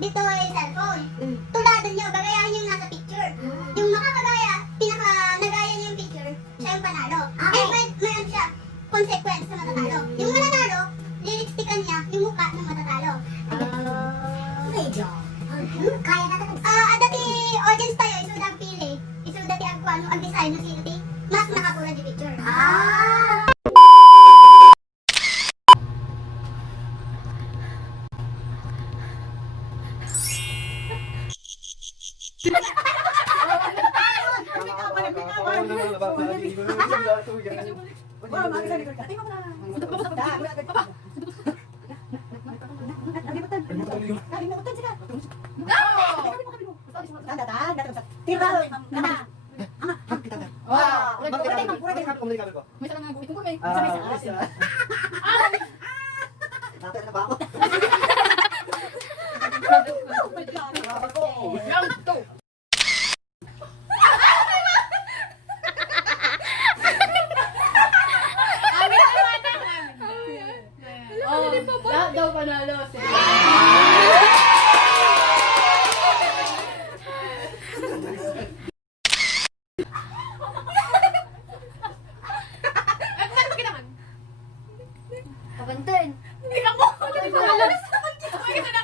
Dito ay cellphone. Tulad nyo, gagayahin yung nasa picture. Yung makakagaya, nagaya niya yung picture, siya yung panalo. Okay. And mayroon siya consequence na matatalo. Yung mananalo, lilipstickan niya yung mukha ng matatalo. Medyo. Kaya na talaga. Dati audience tayo, isudang pili. Isudati ang kuano, ang design ng silti. Mas nakapura di picture. Lahat daw panalo. Kabantin. Hindi ka mo! Hindi ka mo! Hindi ka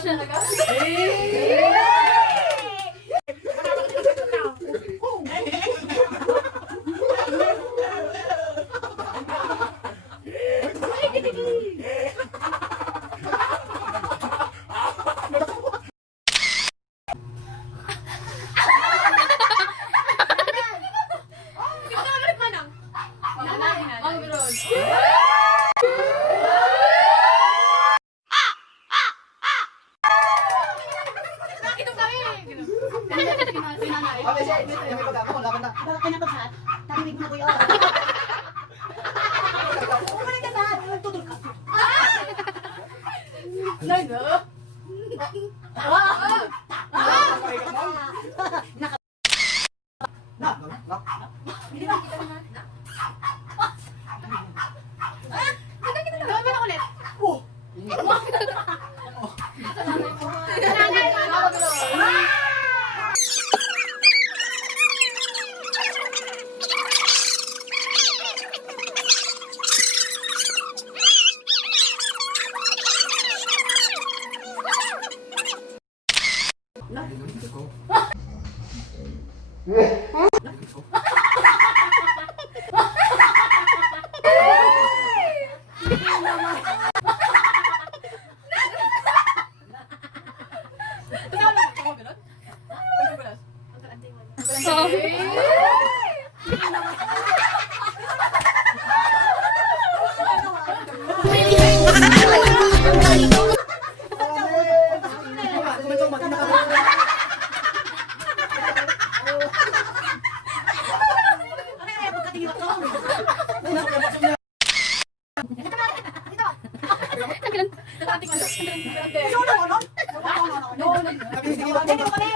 siya nag ating ano. Suno mo nun? No. Sige ba? Hindi mo kami.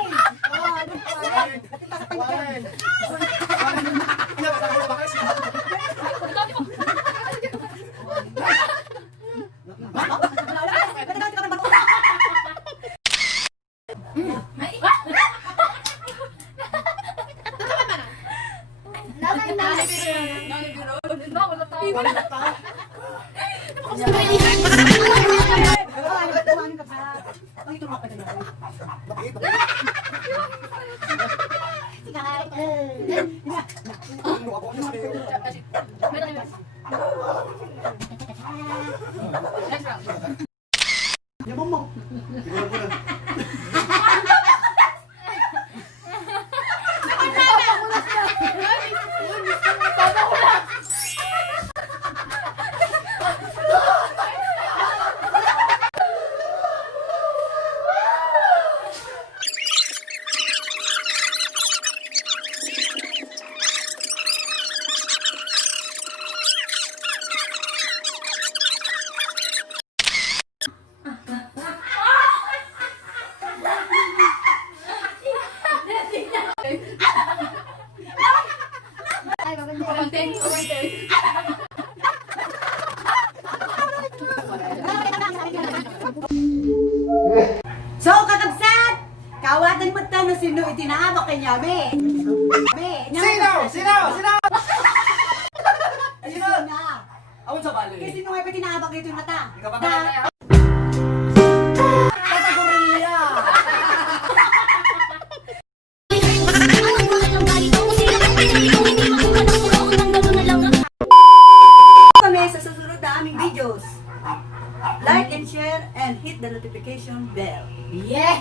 Yabang mo. So, kakabsat! Kawatan mo ta na sino itinahabak kay Nyabe. Sino? Sino na? Awon sa bali. Kasi sino nga itinahabak ito yung mata? Ikaw ba Na, kaya? kategorya. Kami sa susunod na aming videos. Like and share and hit the notification bell. Yes!